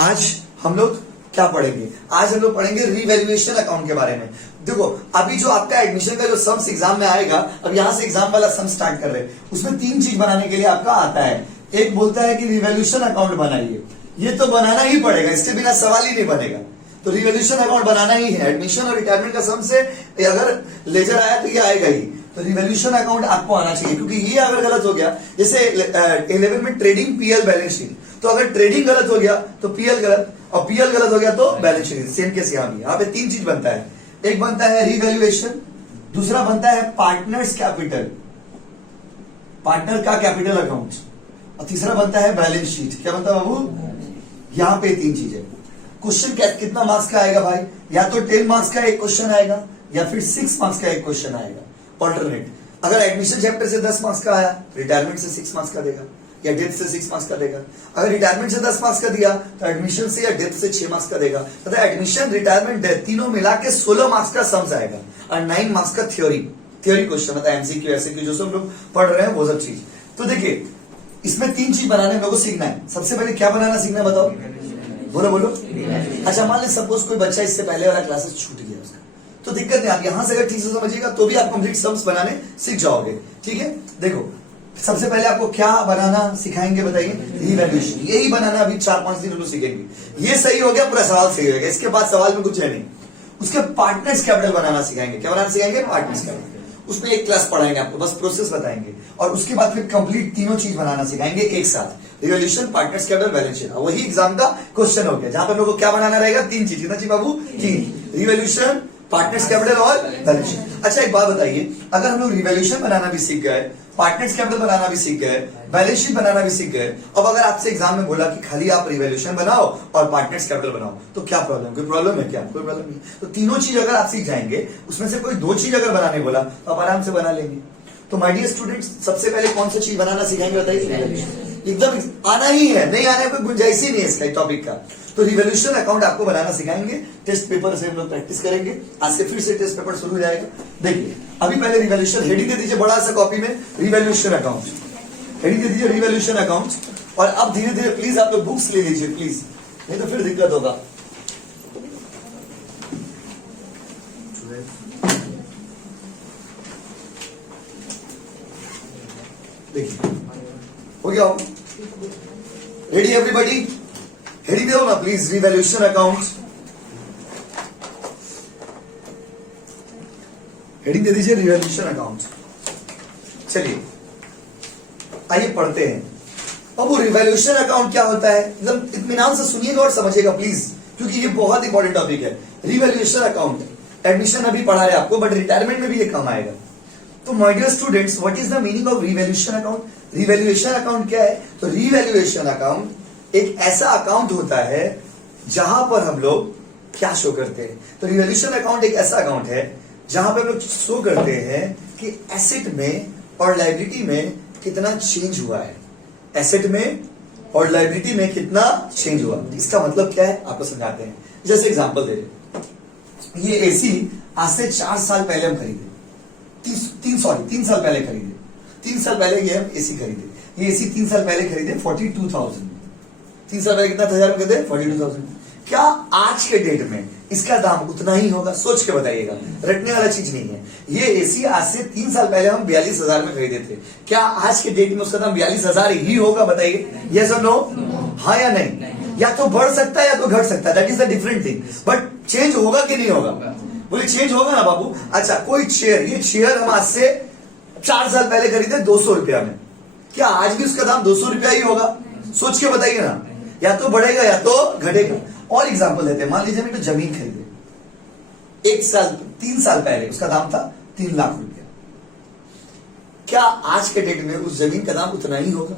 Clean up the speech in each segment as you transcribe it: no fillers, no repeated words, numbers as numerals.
आज हम लोग क्या पढ़ेंगे? आज हम लोग पढ़ेंगे रिवैल्यूएशन अकाउंट के बारे में। देखो अभी जो आपका एडमिशन का जो सम्स एग्जाम में आएगा, अब यहां से एग्जाम वाला सम स्टार्ट कर रहे हैं, उसमें तीन चीज बनाने के लिए आपका आता है। एक बोलता है कि रिवैल्यूएशन अकाउंट बनाइए, ये तो बनाना ही पड़ेगा, इसके बिना सवाल ही नहीं बनेगा। तो रिवैल्यूएशन अकाउंट बनाना ही है। एडमिशन और रिटायरमेंट का सम से अगर लेजर आया तो ये आएगा ही। तो रिवैल्यूएशन अकाउंट आपको आना चाहिए, क्योंकि ये अगर गलत हो गया, जैसे 11 में ट्रेडिंग पीएल बैलेंस शीट, तो अगर ट्रेडिंग गलत हो गया तो पीएल गलत, और पीएल गलत हो गया तो बैलेंस शीट। सेम केस यहां भी, यहाँ पे तीन चीज बनता है। एक बनता है रिवैल्यूएशन, दूसरा बनता है पार्टनर्स कैपिटल, पार्टनर का कैपिटल अकाउंट, और तीसरा बनता है बैलेंस शीट। क्या बनता है बाबू? यहां पे तीन चीजें। क्वेश्चन कितना मार्क्स का आएगा भाई? या तो 10 मार्क्स का एक क्वेश्चन आएगा, या फिर 6 मार्क्स का एक क्वेश्चन आएगा। ऑल्टरनेट, अगर एडमिशन चैप्टर से 10 मार्क्स का आया, रिटायरमेंट से 6 मार्क्स का देगा, या डेथ से 6 मार्क्स का देगा। अगर रिटायरमेंट से 10 मार्क्स का दिया तो एडमिशन से या डेथ से 6 मार्क्स का देगा। मतलब एडमिशन, रिटायरमेंट, डेथ तीनों मिला के 16 मार्क्स का सम्स आएगा, और 9 मार्क्स का थ्योरी क्वेश्चन, मतलब एमसीक्यू, एसक्यू जो सब लोग पढ़ रहे हैं वो सब चीज। तो देखिए इसमें तीन चीज बनाने हम लोग को सीखना है। सबसे पहले क्या बनाना सीखना है बताओ? बोलो बोलो। अच्छा मान ली सपोज कोई बच्चा इससे पहले वाला क्लासेस छूट गया उसका, तो दिक्कत नहीं, आप यहां से अगर ठीक से समझिएगा तो भी आप कंप्लीट सम्स बनाने सीख जाओगे। ठीक है, देखो सबसे पहले आपको क्या बनाना सिखाएंगे बताइए? रिवैल्यूएशन। यही बनाना अभी 4-5 दिन हम लोग सीखेंगे। ये सही हो गया, पूरा सवाल सही हो गया, इसके बाद सवाल में कुछ है नहीं। उसके पार्टनर्स कैपिटल बनाना सिखाएंगे। क्या बनाना सिखाएंगे? Partners capital. उसमें एक क्लास पढ़ाएंगे आपको, बस प्रोसेस बताएंगे, और उसके बाद फिर कंप्लीट तीनों चीज बनाना सिखाएंगे एक साथ, revaluation, partners capital, balance sheet. वही एग्जाम का क्वेश्चन हो गया, जहां पर हम लोग को क्या बनाना रहेगा? तीन चीज। कितना चीज बाबू? तीन। रिवैल्यूएशन, पार्टनर्स कैपिटल और बैलेंस शीट। अच्छा एक बात बताइए, अगर हम लोग रिवैल्यूएशन बनाना भी सीख गए, पार्टनर्स कैपिटल बनाना भी सीख गए, बैलेंस शीट बनाना भी सीख गए, अब अगर आपसे एग्जाम में बोला कि खाली आप रिवैल्यूएशन बनाओ और पार्टनर्स कैपिटल बनाओ, तो क्या प्रॉब्लम? कोई प्रॉब्लम है क्या? कोई प्रॉब्लम नहीं। तो तीनों चीज अगर आप सीख जाएंगे, उसमें से कोई दो चीज अगर बनाने बोला तो आप आराम से बना लेंगे। तो माय डियर स्टूडेंट्स, सबसे पहले कौन सा चीज बनाना सिखाएंगे बताइए? एकदम आना ही है, नहीं आने कोई गुंजाइश ही नहीं है इसका टॉपिक का। तो रिवैल्यूएशन अकाउंट आपको बनाना सिखाएंगे, टेस्ट पेपर से हम लोग प्रैक्टिस करेंगे। आज से फिर से टेस्ट पेपर शुरू हो जाएगा। देखिए अभी पहले रिवैल्यूएशन हेडिंग दे दीजिए बड़ा सा कॉपी में, रिवैल्यूएशन अकाउंट, हेडिंग दे दीजिए रिवैल्यूएशन अकाउंट। और अब धीरे धीरे प्लीज आप लोग बुक्स ले लीजिए प्लीज, नहीं तो फिर दिक्कत होगा। देखिए हो गया, रेडी एवरीबॉडी? हेडिंग दे दो ना प्लीज, रिवैल्यूएशन अकाउंट। हेडिंग दे दीजिए रिवैल्यूएशन अकाउंट। चलिए आइए पढ़ते हैं। अब वो रिवैल्यूएशन अकाउंट क्या होता है, एकदम इत्मीनान से सुनिएगा और समझिएगा प्लीज, क्योंकि ये बहुत इंपॉर्टेंट टॉपिक है। रिवैल्यूएशन अकाउंट एडमिशन अभी पढ़ा रहे आपको, बट रिटायरमेंट में भी ये काम आएगा। तो my dear students, what is the meaning of revaluation account? Revaluation account क्या है? तो रिवैल्यूएशन अकाउंट एक ऐसा अकाउंट होता है जहां पर हम लोग क्या शो करते हैं। तो रिवैल्यूएशन अकाउंट एक ऐसा अकाउंट है जहां पर हम लोग शो करते हैं कि एसेट में और लायबिलिटी में कितना चेंज हुआ है, एसेट में और लायबिलिटी में कितना चेंज हुआ। इसका मतलब क्या है आपको समझाते हैं। जैसे एग्जांपल दे रहे, ये एसी आज से 4 साल पहले हम खरीदे, 3 साल पहले खरीदे, 3 साल पहले ये हम एसी खरीदे। ये एसी 3 साल पहले खरीदे 42,000। 3 साल पहले कितना हजार में खरीदे? 42,000। क्या आज के डेट में इसका दाम उतना ही होगा? सोच के बताइएगा, रटने वाला चीज नहीं है। ये एसी आज से 3 साल पहले हम 42,000 में खरीदे थे, क्या आज के डेट में उसका दाम 42,000 ही होगा? बताइए, यस और नो, हाँ या नहीं? या तो बढ़ सकता है या तो घट सकता है, that is the different thing. But change होगा कि नहीं होगा? बोले चेंज होगा ना बाबू। अच्छा कोई चेयर, ये चेयर हम आज से 4 साल पहले खरीदे 200 रुपया में, क्या आज भी उसका दाम 200 रुपया ही होगा? सोच के बताइए ना, या तो बढ़ेगा या तो घटेगा। और एग्जांपल देते हैं, मान लीजिए हमने तो जमीन खरीदे 3 साल पहले, उसका दाम था 3 लाख रुपया, क्या आज के डेट में उस जमीन का दाम उतना ही होगा?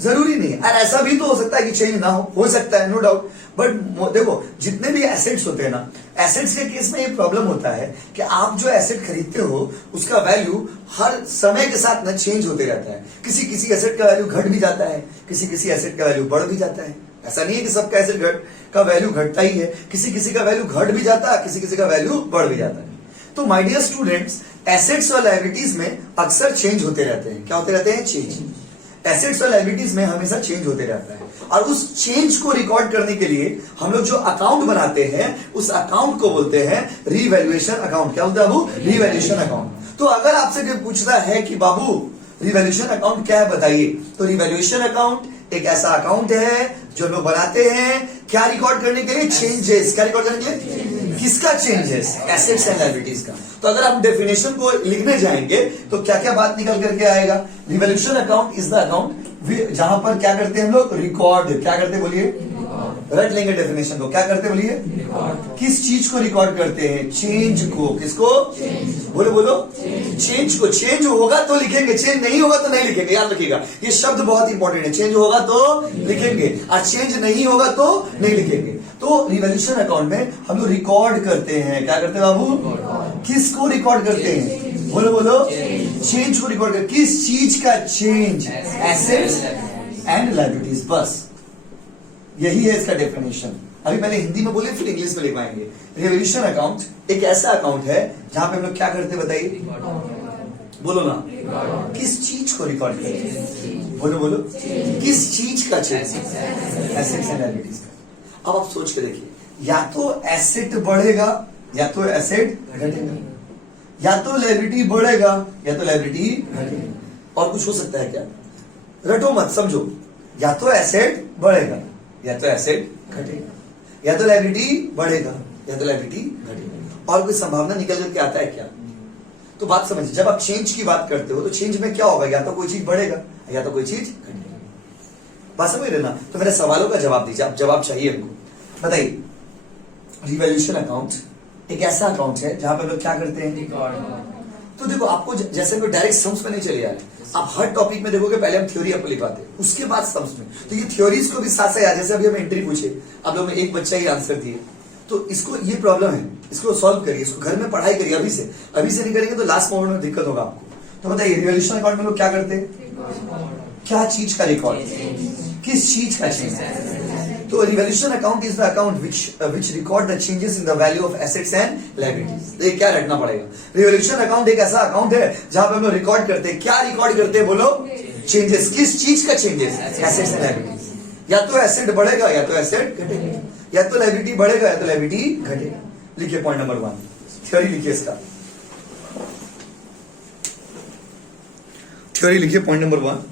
जरूरी नहीं है। और ऐसा भी तो हो सकता है कि चेंज ना हो सकता है, नो डाउट। बट देखो जितने भी एसेट्स होते हैं ना, एसेट्स के केस में ये प्रॉब्लम होता है कि आप जो एसेट खरीदते हो उसका वैल्यू हर समय के साथ ना चेंज होते रहता है। किसी किसी एसेट का वैल्यू घट भी जाता है, किसी किसी एसेट का वैल्यू बढ़ भी जाता है। ऐसा नहीं है कि सबका एसेट का वैल्यू घटता ही है, किसी किसी का वैल्यू घट भी जाता है, किसी किसी का वैल्यू बढ़ भी जाता है। तो माय डियर स्टूडेंट्स, एसेट्स और लायबिलिटीज में अक्सर चेंज होते रहते हैं। क्या होते रहते हैं? चेंज। एसेट्स और लायबिलिटीज में हमेशा चेंज होते रहता है, और उस चेंज को रिकॉर्ड करने के लिए हम लोग जो अकाउंट बनाते हैं उस अकाउंट को बोलते हैं रीवैल्यूएशन अकाउंट। क्या बोलते हैं बाबू? Revaluation account. तो अगर आपसे कोई पूछता है कि बाबू रिवैल्यूएशन अकाउंट क्या है बताइए, तो रिवैल्यूएशन अकाउंट एक ऐसा अकाउंट है जो लोग बनाते हैं क्या रिकॉर्ड करने के लिए? चेंजेस। क्या रिकॉर्ड करने के लिए? किसका चेंजेस? एसेट्स एंड लायबिलिटीज का। तो अगर आप डेफिनेशन को लिखने जाएंगे तो क्या क्या बात निकल करके आएगा? Revaluation account is the account जहां पर क्या करते हैं हम लोग? रिकॉर्ड। क्या करते हैं बोलिए? रट लेंगे डेफिनेशन को। क्या करते हैं बोलिए? किस चीज को रिकॉर्ड करते हैं? चेंज को। किसको? बोलो बोलो। चेंज को। चेंज होगा तो लिखेंगे, चेंज नहीं होगा तो नहीं लिखेंगे। याद रखिएगा ये शब्द बहुत इंपॉर्टेंट है। चेंज होगा तो लिखेंगे और चेंज नहीं होगा तो नहीं लिखेंगे। तो रिवैल्यूएशन अकाउंट में हम लोग रिकॉर्ड करते हैं। क्या करते हैं बाबू? किसको रिकॉर्ड करते हैं? बोलो बोलो। चेंज को रिकॉर्ड करते। किस चीज का चेंज? Assets and liabilities. बस यही है इसका डेफिनेशन। अभी पहले हिंदी में बोले फिर इंग्लिश में लिखवाएंगे। रिवैल्यूएशन अकाउंट एक ऐसा अकाउंट है जहां पे हम लोग क्या करते हैं बताइए? बोलो ना। किस चीज को रिकॉर्ड करते हैं? बोलो बोलो। किस चीज का चेंज? एसेट्स एंड लायबिलिटीज का। अब आप सोच के देखिए, या तो एसेट बढ़ेगा या तो एसेट घटेगा, या तो लायबिलिटी बढ़ेगा या तो लायबिलिटी घटेगी। और कुछ हो सकता है क्या? रटो मत, समझो। या तो एसेट बढ़ेगा या तो एसेट घटेगा, या तो लायबिलिटी बढ़ेगा या तो लायबिलिटी घटेगा। और कोई संभावना निकल करके आता है क्या? तो बात समझिए, जब आप चेंज की बात करते हो तो चेंज में क्या होगा? या तो कोई चीज बढ़ेगा या तो कोई चीज घटेगा। बात समझ रहे ना? तो मेरे सवालों का जवाब दीजिए। आप जवाब चाहिए हमको। बताइए, रिवैल्यूएशन अकाउंट एक ऐसा अकाउंट है जहां पर लोग क्या करते हैं? तो देखो, आपको जैसे कोई डायरेक्ट सम्स में नहीं चले आ रहे। आप हर टॉपिक में देखोगे पहले हम थ्योरी आपको लिखवाते हैं, उसके बाद सम्स में। तो ये थ्योरीज को भी साथ से याद। जैसे अभी हमें एंट्री पूछे, आप लोग में एक बच्चा ही आंसर दिए, तो इसको ये प्रॉब्लम है, इसको सॉल्व करिए, इसको घर में पढ़ाई करिए अभी से। अभी से नहीं करेंगे तो लास्ट मोमेंट में दिक्कत होगा आपको। तो बताइए, रिवैल्यूएशन अकाउंट में लोग क्या करते हैं? क्या चीज का रिकॉर्ड? किस चीज का चेंज? तो revaluation account is the account which record the changes in the value of assets and liabilities। तो ये क्या रखना पड़ेगा? रिवैल्यूएशन अकाउंट एक ऐसा अकाउंट है जहां पे हम लोग रिकॉर्ड करते हैं। क्या रिकॉर्ड करते हैं? बोलो। चेंजेस। किस चीज का चेंजेस? Assets and liabilities. या तो एसेट बढ़ेगा या तो एसेट घटेगा, या तो लायबिलिटी बढ़ेगा या तो लायबिलिटी घटेगा। लिखिए पॉइंट नंबर 1, थ्योरी लिखिए इसका। थ्योरी लिखिए पॉइंट नंबर 1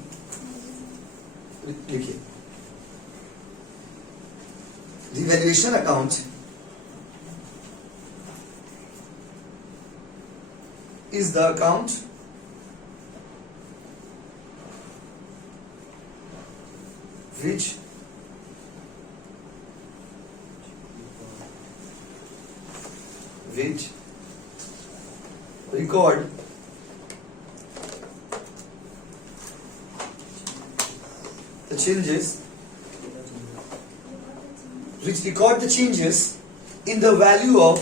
लिखिए। Revaluation account is the account which record the changes in the value of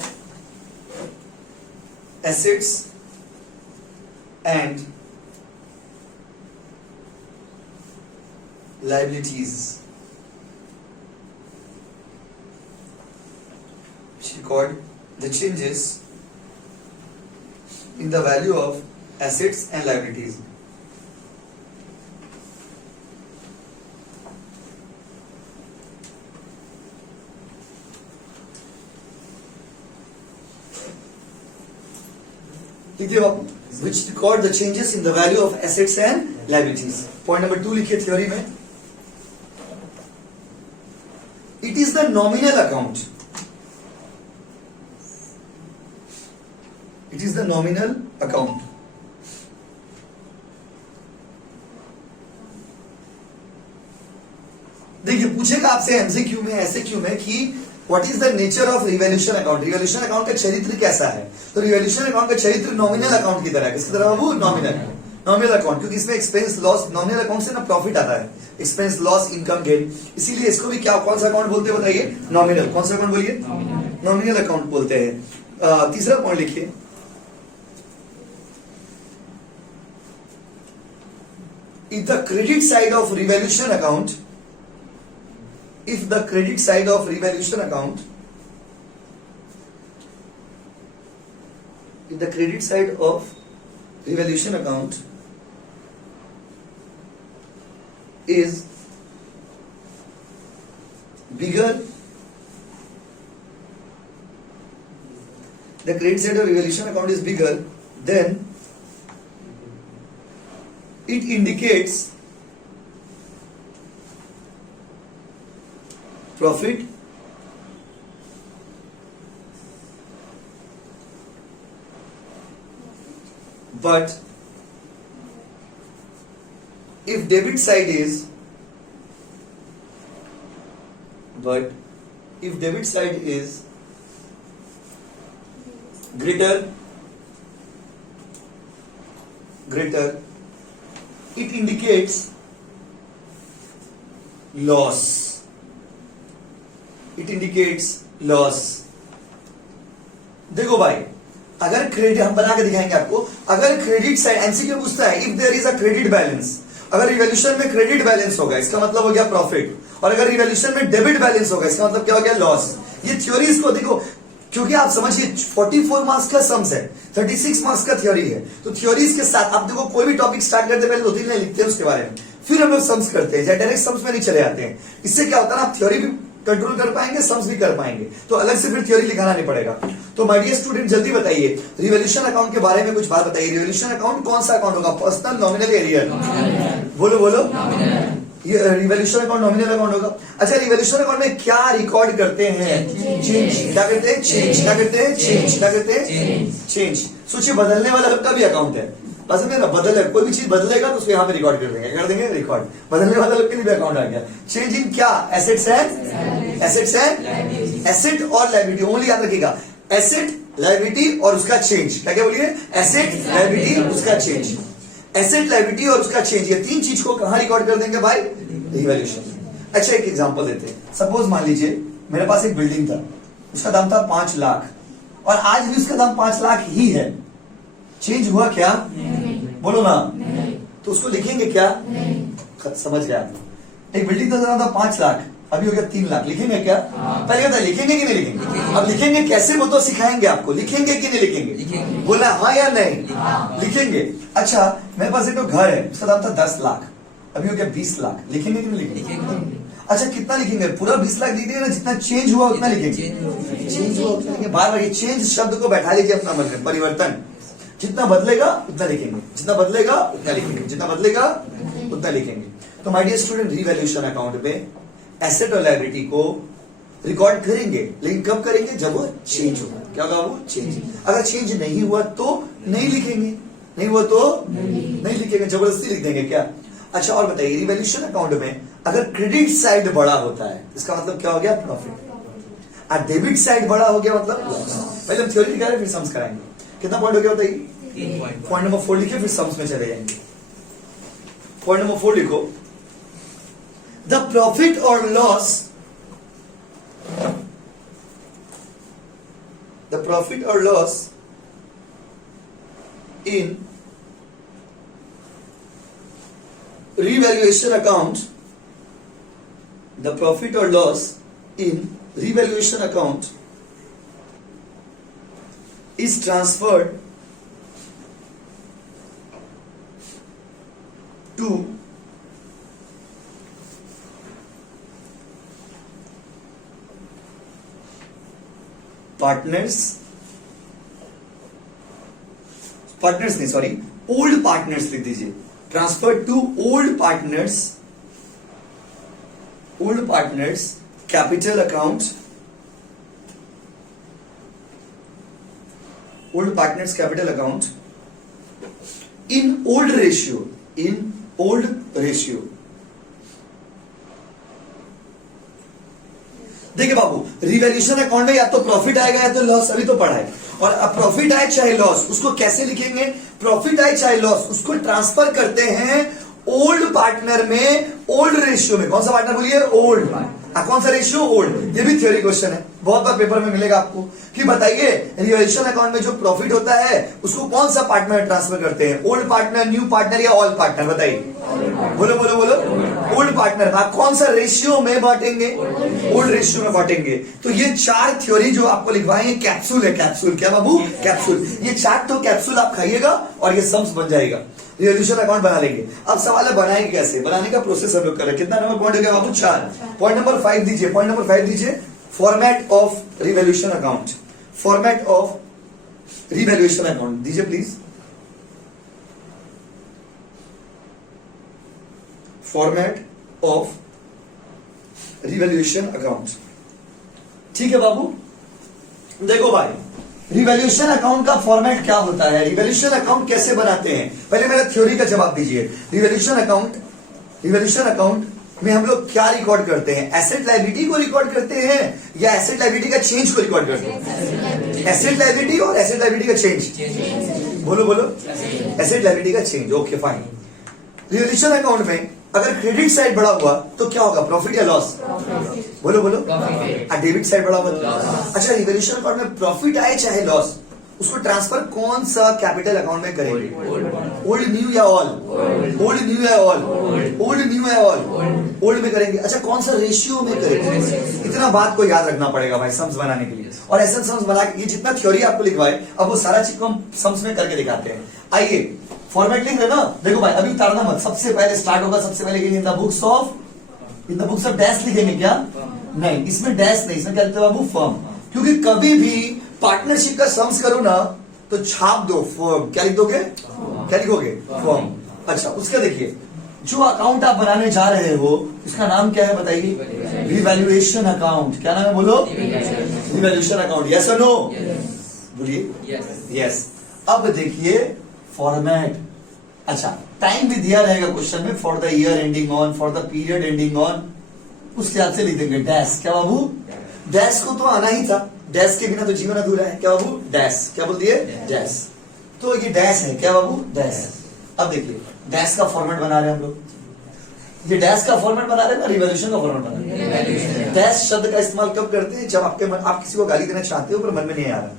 assets and liabilities. Which record the changes in the value of assets and liabilities. लिखिए बाबू, which record the changes in the value of assets and liabilities। Point number 2 लिखिए theory में। It is the nominal account। It is the nominal account देखिए, पूछेगा आपसे MCQ में, ऐसे क्यों में कि what is the nature of revaluation account? Revaluation account का चरित्र कैसा है? तो रिवैल्यूएशन अकाउंट का चरित्र नॉमिनल अकाउंट की तरह है। किसकी तरह बाबू? नॉमिनल अकाउंट, क्योंकि इसमें एक्सपेंस लॉस, नॉमिनल अकाउंट से ना प्रॉफिट आता है, एक्सपेंस लॉस इनकम गेन, इसीलिए इसको भी क्या, कौन सा अकाउंट बोलते हैं बताइए? नॉमिनल। कौन सा अकाउंट बोलिए? नॉमिनल अकाउंट बोलते हैं। तीसरा पॉइंट लिखिए, if the credit side of revaluation account, if the credit side of revaluation account, if the credit side of revaluation account is bigger, the credit side of revaluation account is bigger, then it indicates profit but if debit side is greater, it indicates loss. देखो भाई, अगर credit, हम बना के दिखाएंगे आपको, अगर credit side MCQ पूछता है if there is a credit balance, अगर रिवॉल्यूशन में क्रेडिट बैलेंस होगा इसका मतलब हो गया प्रॉफिट, और अगर रिवॉल्यूशन में डेबिट बैलेंस होगा इसका मतलब क्या हो गया लॉस। ये थ्योरीज को देखो, क्योंकि आप समझिए 44 मार्क्स का सम्स है, 36 मार्क्स का थ्योरी है, तो थ्योरीज के साथ आप देखो कोई भी टॉपिक स्टार्ट करते पहले 2-3 लाइन लिखते हैं उसके बारे में, फिर हम लोग सम्स करते हैं, या डायरेक्ट सम्स में नहीं चले जाते हैं। इससे क्या होता है ना, आप थ्योरी भी कंट्रोल कर पाएंगे, सम्स भी कर पाएंगे, तो अलग से फिर थ्योरी लिखाना नहीं पड़ेगा। तो माय डियर स्टूडेंट जल्दी बताइए, रिवॉल्यूशन अकाउंट के बारे में कुछ बात बताइए। रिवॉल्यूशन अकाउंट कौन सा अकाउंट होगा, पर्सनल, नॉमिनल या रियल? बोलो। ये रिवॉल्यूशन अकाउंट नॉमिनल अकाउंट होगा। अच्छा, रिवॉल्यूशन अकाउंट में क्या रिकॉर्ड करते हैं? चेंज। क्या करते हैं? चेंज। क्या करते हैं? चेंज। क्या करते हैं? चेंज। सोचिए, बदलने वाला का भी अकाउंट है, बस में ना बदल, कोई भी चीज बदलेगा तो उसको यहाँ पे रिकॉर्ड कर देंगे, कर देंगे रिकॉर्ड। बदलने वाला लोग के लिए भी अकाउंट आ गया। चेंज इन क्या? एसेट्स एंड एसेट और लायबिलिटी। ओनली याद रखिएगा, एसेट, लायबिलिटी और उसका चेंज। क्या बोलिए? एसेट, लायबिलिटी, उसका चेंज। एसेट, लायबिलिटी और उसका चेंज, ये तीन चीज को कहां रिकॉर्ड कर देंगे भाई? रिवॉल्यूशन। अच्छा, एक एग्जांपल देते हैं। सपोज मान लीजिए मेरे पास एक बिल्डिंग था, उसका दाम था 5 लाख, और आज भी उसका दाम 5 लाख ही है। चेंज हुआ क्या? नहीं। बोलो ना। नहीं। तो उसको लिखेंगे क्या? नहीं। समझ गया? एक बिल्डिंग का था 5 लाख, अभी हो गया 3 लाख, लिखेंगे क्या? पहले बता, लिखेंगे कि नहीं लिखेंगे? अब लिखेंगे कैसे वो तो सिखाएंगे आपको, लिखेंगे कि नहीं लिखेंगे? बोला हाँ या नहीं? लिखेंगे। अच्छा, मेरे पास एक घर है, उसका दाम था 10 लाख, अभी हो गया 20 लाख, लिखेंगे कि नहीं लिखेंगे? अच्छा, कितना लिखेंगे? पूरा 20 लाख लिख ना, जितना चेंज हुआ उतना लिखेंगे। चेंज हुआ उतना लिखेंगे। बार बार चेंज शब्द को बैठा लीजिए अपना मन में, परिवर्तन। जितना बदलेगा उतना लिखेंगे, जितना बदलेगा उतना लिखेंगे, जितना बदलेगा उतना लिखेंगे। तो my dear student, revaluation account में एसेट और लायबिलिटी को रिकॉर्ड करेंगे, लेकिन कब करेंगे? जब वो चेंज होगा। क्या होगा? वो चेंज। अगर चेंज नहीं हुआ तो नहीं लिखेंगे, नहीं हुआ तो नहीं लिखेंगे, जबरदस्ती लिख देंगे क्या? अच्छा, और बताइए, रिवैल्यूएशन अकाउंट में अगर क्रेडिट साइड बड़ा होता है इसका मतलब क्या हो गया? प्रॉफिट। और डेबिट साइड बड़ा हो गया मतलब लॉस। पहले हम थ्योरी दिखा रहे, फिर सम्स कराएंगे। कितना पॉइंट हो गया बताइए? पॉइंट नंबर 4 लिखिए, फिर सम्स में चले जाएंगे। पॉइंट नंबर 4 लिखो, द प्रॉफिट और लॉस, द प्रॉफिट और loss in revaluation account, the profit or loss in revaluation account is transferred to partners नहीं, सॉरी, ओल्ड पार्टनर्स लिख दीजिए। Transfer to old partners capital account, old partners capital account in old ratio. देखिए बाबू, revaluation account में या तो profit आएगा या तो लॉस, अभी तो पढ़ा है। और अब प्रॉफिट आए चाहे लॉस, उसको कैसे लिखेंगे? प्रॉफिट आए चाहे लॉस, उसको ट्रांसफर करते हैं ओल्ड पार्टनर में, ओल्ड रेशियो में। कौन सा पार्टनर बोलिए? ओल्ड। कौन सा रेशियो? ओल्ड। ये भी थ्योरी क्वेश्चन है, बहुत बार पेपर में मिलेगा आपको कि बताइए रिवैल्यूएशन अकाउंट में जो प्रॉफिट होता है उसको कौन सा पार्टनर ट्रांसफर करते हैं? ओल्ड पार्टनर, न्यू पार्टनर या ऑल पार्टनर? बताइए, बोलो। Old partner. आप कौन सा रेशियो में बांटेंगे? ओल्ड रेशियो में बांटेंगे। तो ये 4 थ्योरी जो आपको लिखवाएंगे, कैप्सूल है, कैप्सूल। क्या बाबू? कैप्सूल। ये 4 तो कैप्सूल आप खाइएगा और ये सम्स बन जाएगा। रिवॉल्यूशन अकाउंट बना लेंगे। अब सवाल है बनाएंगे कैसे, बनाने का प्रोसेस हम लोग कर रहे हैं। कितना नंबर पॉइंट हो गया बाबू? 4। पॉइंट नंबर 5 दीजिए, पॉइंट नंबर 5 दीजिए, format of revolution account. Format of revolution account दीजिए please. Format of revolution account. ठीक है बाबू, देखो भाई रिवॉल्यूशन अकाउंट का फॉर्मेट क्या होता है, रिवॉल्यूशन अकाउंट कैसे बनाते हैं, पहले मेरा थ्योरी का जवाब दीजिए। रिवॉल्यूशन अकाउंट में हम लोग क्या रिकॉर्ड करते हैं? एसेट लायबिलिटी को रिकॉर्ड करते हैं या एसेट लायबिलिटी का चेंज को रिकॉर्ड करते हैं? एसेट लायबिलिटी और एसेट लायबिलिटी का चेंज। बोलो बोलो, एसेट लायबिलिटी का change. Okay fine. Revolution account में अगर क्रेडिट साइड बढ़ा हुआ तो क्या होगा? प्रॉफिट या लॉस? बोलो बोलो। डेबिट साइड बढ़ा हुआ। अच्छा, रिवॉल्यूशन अकाउंट में प्रॉफिट आए चाहे लॉस, उसको ट्रांसफर कौन सा कैपिटल अकाउंट में करेंगे? ओल्ड न्यू या ऑल? ओल्ड न्यू या ऑल? ओल्ड न्यू या ऑल? ओल्ड में करेंगे। अच्छा, कौन सा रेशियो में करेंगे? इतना बात को याद रखना पड़ेगा भाई सम्स बनाने के लिए। और ऐसा सम्स बना के ये जितना थ्योरी आपको लिखवाए, अब वो सारा चीज को हम सम्स में करके दिखाते हैं। आइए फॉर्मेट लिख रहे ना, देखो भाई अभी उतारना मत, सबसे पहले स्टार्ट होगा, सबसे पहले in the books of dash लिखेंगे क्या? नहीं, इसमें डैश नहीं, इसमें क्या लिखते हैं बाबू? फर्म। क्योंकि कभी भी पार्टनरशिप का सम्स करो ना तो छाप दो फर्म। क्या लिख दोगे? क्या लिखोगे? फर्म। अच्छा, उसका देखिए जो अकाउंट आप बनाने जा रहे हो उसका नाम क्या है बताइए? Revaluation account. क्या नाम है बोलो? Revaluation account. यस और नो? बोलिए यस। अब देखिए फॉर्मेट। अच्छा, टाइम भी दिया रहेगा क्वेश्चन में, for the year ending on, for the period ending on, उस हिसाब से लिख देंगे डैश। क्या बाबू? डैश को तो आना ही था, डैश के बिना तो जीवन अधूरा है। क्या बाबू? डैश। क्या बोल दिए? डैश। तो ये डैश है। क्या बाबू? डैश। अब देखिए डैश का फॉर्मेट बना रहे हैं हम लोग। ये डैश का फॉर्मेट बना रहे हैं ना, रिवॉल्यूशन का फॉर्मेट बना रहे हैं। डैश शब्द का इस्तेमाल कब करते हैं? जब आप किसी को गाली देना चाहते हो पर मन में नहीं आ रहा,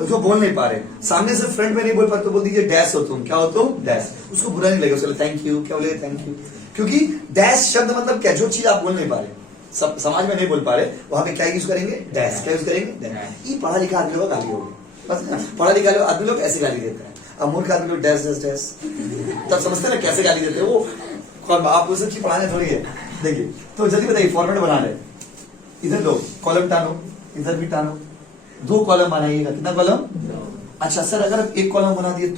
उसको बोल नहीं पा रहे, सामने से फ्रंट में नहीं बोल पाते तो बोल दीजिए डैश हो तुम। क्या हो तुम? डैश। उसको बुरा नहीं लगेगा, उसको थैंक यू। क्या बोले? Thank you. क्योंकि डैश शब्द मतलब क्या? जो चीज आप बोल नहीं पा रहे, सब समाज में नहीं बोल पा रहे, वहां पे क्या यूज करेंगे? डैश। क्या यूज करेंगे? ये पढ़ा लिखा आदमी लोग गाली होगी बस। पढ़ा लिखा आदमी लोग ऐसे गाली देते हैं, अब मूर्ख आदमी लोग डैश डैश डैश, तब समझते ना कैसे गाली देते हैं वो। आप उसे की पढ़ाने थोड़ी है। देखिए तो जल्दी बताइए, फॉर्मेट बना रहे, इधर लो कॉलम टानो, इधर भी टानो, 2 कॉलम बनाइएगा। कितना कॉलम? अच्छा सर अगर एक कॉलम बना दिए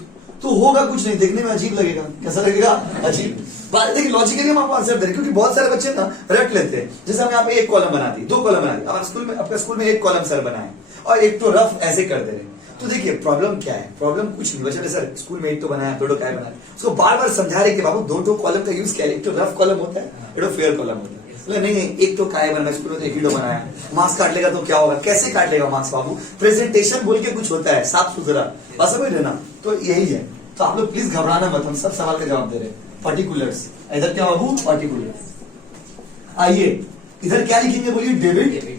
तो होगा कुछ नहीं, देखने में अजीब लगेगा। कैसा लगेगा? अजीब। बात देखिए लॉजिकली हम आपको आंसर दे रहे, क्योंकि बहुत सारे बच्चे ना रट लेते हैं। जैसे हम यहाँ पे 1 कॉलम बना दी, 2 कॉलम बना दी, आपका स्कूल में 1 कॉलम सर बनाए और एक तो रफ ऐसे कर दे रहे। तो देखिए प्रॉब्लम क्या है? प्रॉब्लम कुछ नहीं, बच्चे सर स्कूल में 1 तो बनाया, 2 क्या बनाया, उसको बार बार समझा रहे कि बाबू 2 कॉलम का यूज क्या है? एक तो रफ कॉलम होता है, एक तो फेयर कॉलम होता है। नहीं नहीं, 1 तो काय बनाना, स्कूल में तो 1 ही बनाया, मार्क्स काट लेगा तो क्या होगा? कैसे काट लेगा मार्क्स बाबू? प्रेजेंटेशन बोल के कुछ होता है साफ सुथरा, बस समझ लेना। तो यही है, तो आप लोग प्लीज घबराना मत, हम सब सवाल का जवाब दे रहे हैं। पर्टिकुलर्स, इधर क्या बाबू? पर्टिकुलर्स। आइए इधर क्या लिखेंगे बोलिए? डेबिट।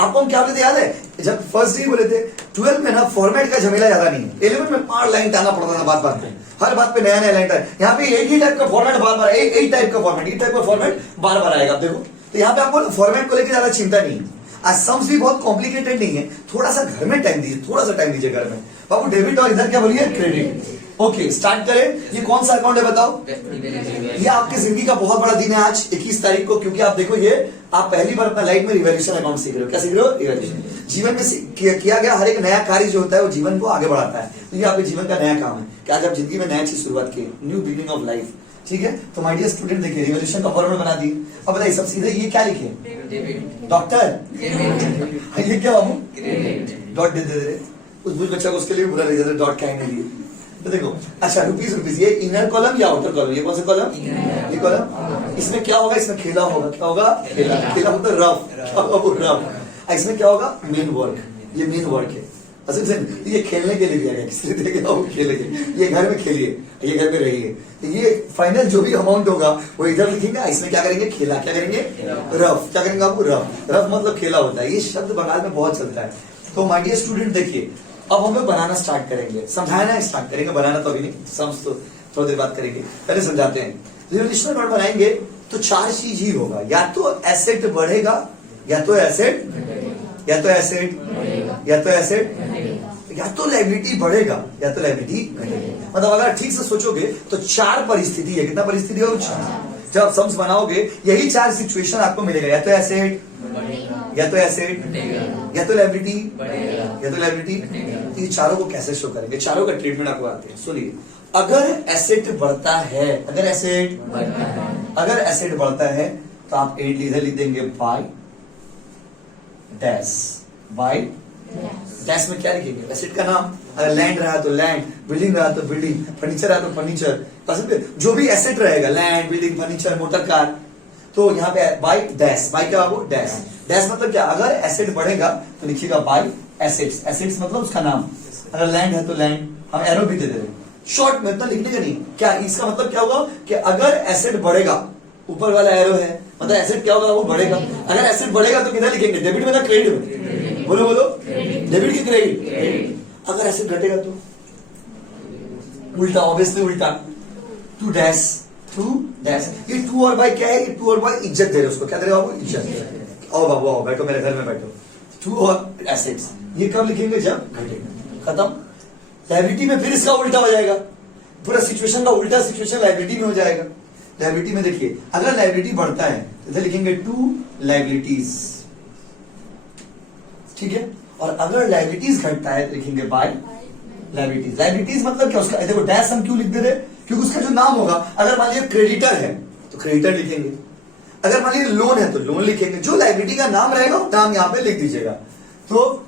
आपको हम क्या बोले थे याद है? जब फर्स्ट डे बोले थे 12 में ना फॉर्मेट का झमेला ज्यादा नहीं है। 11 में 5 लाइन टाना पड़ता था बात बात पे, हर बात पे नया नया लाइन टाइप। यहाँ पे एक ही टाइप का फॉर्मेट बार बार, एक टाइप का फॉर्मेट, एक टाइप का फॉर्मेट बार बार आएगा। देखो तो यहाँ पे आपको फॉर्मेट को लेकर ज्यादा चिंता नहीं है। आज सम्स भी बहुत कॉम्प्लिकेटेड नहीं है, थोड़ा सा घर में टाइम दीजिए, थोड़ा सा टाइम दीजिए घर में बाबू। डेबिट और इधर क्या बोलिए? क्रेडिट। ओके स्टार्ट करें। ये कौन सा अकाउंट है बताओ? ये आपकी जिंदगी का बहुत बड़ा दिन है आज 21 तारीख को, क्योंकि आप देखो ये आप पहली बार अपना लाइफ में रिवॉल्यूशन अकाउंट सीख रहे हो। क्या सीख रहे हो? रिवॉल्यूशन। जीवन में किया गया हर एक नया कार्य जो होता है वो जीवन को आगे बढ़ाता है। तो ये आपके जीवन का नया काम है कि आज आप जिंदगी में नया चीज शुरुआत की, न्यू बिगिनिंग ऑफ लाइफ। ठीक है, तो माय डियर स्टूडेंट देखिए रिवॉल्यूशन का फॉर्मेट बना दी। अब बताइए सब सीधे ये क्या लिखे? डॉक्टर। ये क्या बाबू? डॉट दे दे उस बच्चा को, उसके लिए बुरा लग जाता है डॉट क्या नहीं लिए। तो देखो अच्छा रुपीज, ये इनर कॉलम या आउटर कॉलम? ये कौन सा कॉलम? ये कॉलम। इसमें क्या होगा? इसमें खेला होगा। क्या होगा? खेला। खेला मतलब रफ। रफ। इसमें क्या होगा? Main work. ये मेन वर्क है। असल से ये खेलने के लिए दिया गया, किस लिए दिया गया? वो खेलेंगे, ये घर में खेलिए, ये घर में रहिए। ये फाइनल जो भी अमाउंट होगा वो इधर लिखेंगे, इसमें क्या करेंगे? खेला। क्या करेंगे? रफ। क्या करेंगे आपको? रफ। रफ मतलब खेला होता है। ये शब्द बंगाल में बहुत चलता है। तो माय डियर स्टूडेंट देखिए अब हम लोग बनाना स्टार्ट करेंगे, समझाना स्टार्ट करेंगे, बनाना तो अभी नहीं, सम्स तो थोड़ी देर बात करेंगे। पहले समझाते हैं। रिवॉल्यूशन अकाउंट बनाएंगे तो 4 चीज ही होगा, या तो एसेट बढ़ेगा, या तो एसेट, या तो एसेट, या तो एसेट, या तो लायबिलिटी बढ़ेगा या तो लायबिलिटी घटेगा। मतलब अगर ठीक से सोचोगे तो 4 परिस्थिति है। कितना परिस्थिति है? 4। जब आप सम्स बनाओगे यही 4 सिचुएशन आपको मिलेगा, या तो एसेट, या तो एसेट, या तो लायबिलिटी, या तो लायबिलिटी। ये चारों को कैसे शो करेंगे? चारों का ट्रीटमेंट आपको आते हैं। सुनिए, अगर एसेट बढ़ता है, अगर एसेट बढ़ता है तो आप इधर लिख देंगे बाय डैश, बाय डैश में क्या लिखेंगे? एसेट का नाम। अगर लैंड रहा तो लैंड, बिल्डिंग रहा तो बिल्डिंग, फर्नीचर रहा तो फर्नीचर, जो भी एसेट रहेगा, land, building, furniture, motor car, तो यहाँ पे बाय डैश, बाय क्या वो डैश। डैश मतलब क्या? अगर एसेट बढ़ेगा तो लिखिएगा बाय एसेट्स। एसेट्स मतलब उसका नाम। अगर लैंड है तो लैंड, हम एरो भी दे दे रहे हैं शॉर्ट में, तो लिखने का नहीं। क्या इसका मतलब क्या होगा कि अगर एसेट बढ़ेगा, ऊपर वाला एरो है, मतलब एसेट क्या होगा? वो बढ़ेगा। अगर एसेट बढ़ेगा तो किधर लिखेंगे? डेबिट में ना क्रेडिट में? बोलो बोलो, डेबिट की क्रेडिट। अगर एसेट घटेगा तो उल्टा, ऑब्वियसली उल्टा, टू डैश, टू डैश। ये टू और बाय क्या है? ये टू और बाय इज्जत दे रहे उसको। क्या दे रहे हो? इज्जत। आओ बाबू आओ, बैठो मेरे घर में बैठो। टू और एसेट्स, ये कब लिखेंगे? जब घटेगा। खत्म। लायबिलिटी में फिर इसका उल्टा हो जाएगा, पूरा सिचुएशन का उल्टा सिचुएशन लायबिलिटी में हो जाएगा। लायबिलिटी में देखिए, अगर लायबिलिटी बढ़ता है तो इधर लिखेंगे टू लायबिलिटीज, ठीक है। और अगर लायबिलिटीज घटता है तो लिखेंगे बाय लायबिलिटीज। लायबिलिटीज मतलब क्या? उसका देखो डैश हम क्यों लिख दे रहे? क्योंकि उसका जो नाम होगा, अगर मान लीजिए क्रेडिटर है तो क्रेडिटर लिखेंगे, अगर मान लीजिए लोन है तो लोन लिखेंगे। जो लायबिलिटी का नाम रहेगा वो नाम यहां पे लिख दीजिएगा। तो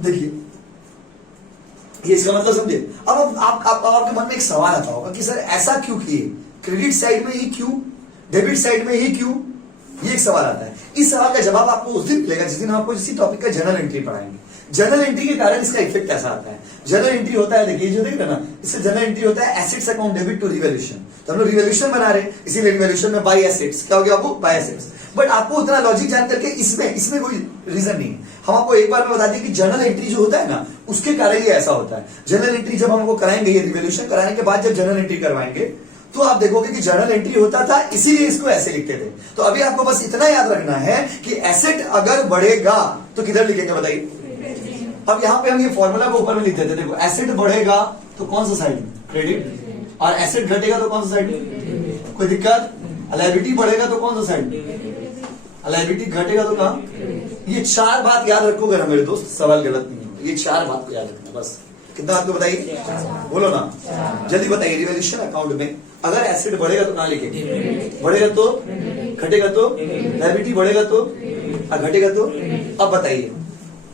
देखिए, ये इसका मतलब समझे। अब आपके मन में एक सवाल आता होगा कि सर ऐसा क्यों किए, क्रेडिट साइड में ही क्यों, डेबिट साइड में ही क्यों? ये एक सवाल आता है। इस सवाल का जवाब आपको उस दिन मिलेगा जिस दिन हम आपको इसी टॉपिक का जर्नल एंट्री पढ़ाएंगे। जर्नल एंट्री के कारण इसका इफेक्ट ऐसा आता है। जर्नल एंट्री होता है, देखिए जो देख रहे ना, इससे जर्नल एंट्री होता है assets account debit to revaluation. तो हम लोग रिवैल्यूएशन बना रहे हैं, इसीलिए रिवैल्यूएशन में बाय एसेट्स क्या हो गया? वो बाय एसेट्स। बट आपको उतना लॉजिक जान करके इसमें कोई रीजन नहीं है। हम आपको एक बार में बता दें कि जर्नल एंट्री जो होता है ना, उसके कारण ये ऐसा होता है। जर्नल एंट्री जब हमको कराएंगे, ये रिवैल्यूएशन कराने के बाद जब जर्नल एंट्री करवाएंगे तो आप देखोगे कि जर्नल एंट्री होता था, इसीलिए इसको ऐसे लिखते थे। तो अभी आपको बस इतना याद रखना है कि एसेट अगर बढ़ेगा तो किधर लिखेंगे बताइए? अब यहां पे हम ये फॉर्मूला को ऊपर में लिख देते हैं। देखो, एसेट बढ़ेगा तो कौन सा साइड में? क्रेडिट। और एसेट घटेगा तो कौन सा साइड में? कोई दिक्कत? लायबिलिटी बढ़ेगा तो कौन सा साइड में? लायबिलिटी घटेगा तो कहां? ये 4 बात याद रखोगे ना मेरे दोस्त, सवाल गलत नहीं होगा। ये 4 बात को याद रखना बस। कितना आपको बताइए? बोलो ना, जल्दी बताइए। रिवैल्यूएशन अकाउंट में अगर एसेट बढ़ेगा तो कहां लिखेंगे? बढ़ेगा तो, घटेगा तो, लायबिलिटी बढ़ेगा तो, घटेगा तो। अब बताइए,